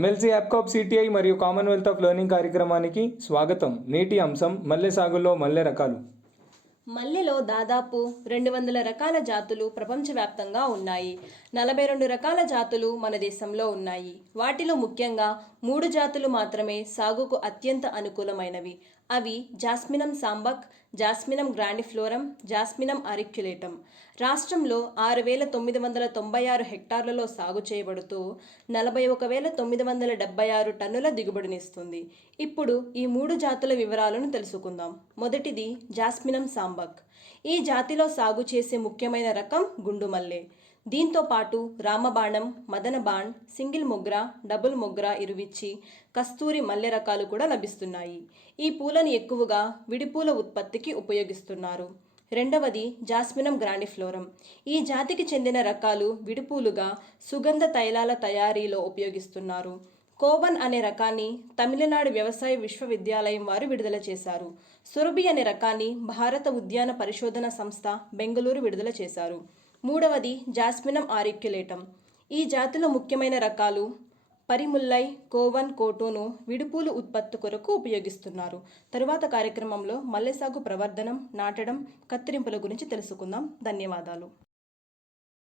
MLC యాప్కాప్ CTI మరియు Commonwealth of learning కార్యక్రమానికి స్వాగతం. నేటి అంశం మల్లె సాగులో మల్లె రకాలు. మల్లెలో దాదాపు 200 రకాల జాతులు ప్రపంచవ్యాప్తంగా ఉన్నాయి. 42 రకాల జాతులు మన దేశంలో ఉన్నాయి. వాటిలో ముఖ్యంగా 3 జాతులు మాత్రమే సాగుకు అత్యంత అనుకూలమైనవి. అవి జాస్మినం సాంబక్, జాస్మినం గ్రాండిఫ్లోరం, జాస్మినం అరిక్యులేటం. రాష్ట్రంలో 6,996 హెక్టార్లలో సాగు చేయబడుతూ 41,976 టన్నుల దిగుబడినిస్తుంది. ఇప్పుడు ఈ 3 జాతుల వివరాలను తెలుసుకుందాం. మొదటిది జాస్మినం సాంబక్. ఈ జాతిలో సాగు చేసే ముఖ్యమైన రకం గుండు మల్లె. దీంతో పాటు రామబాణం, మదనబాణ్, సింగిల్ మొగ్ర, డబుల్ మొగ్ర, ఇరువిచ్చి, కస్తూరి మల్లె రకాలు కూడా లభిస్తున్నాయి. ఈ పూలను ఎక్కువగా విడిపూల ఉత్పత్తికి ఉపయోగిస్తున్నారు. రెండవది జాస్మినం గ్రాండిఫ్లోరం. ఈ జాతికి చెందిన రకాలు విడిపూలుగా సుగంధ తైలాల తయారీలో ఉపయోగిస్తున్నారు. కోవన్ అనే రకాన్ని తమిళనాడు వ్యవసాయ విశ్వవిద్యాలయం వారు విడుదల చేశారు. సురభి అనే రకాన్ని భారత ఉద్యాన పరిశోధన సంస్థ బెంగళూరు విడుదల చేశారు. మూడవది జాస్మినం ఆరిక్యులేటం. ఈ జాతిలో ముఖ్యమైన రకాలు పరిముల్లై, కోవన్, కోటోను విడిపూలు ఉత్పత్తి కొరకు ఉపయోగిస్తున్నారు. తరువాత కార్యక్రమంలో మల్లె సాగు ప్రవర్ధనం, నాటడం, కత్తిరింపుల గురించి తెలుసుకుందాం. ధన్యవాదాలు.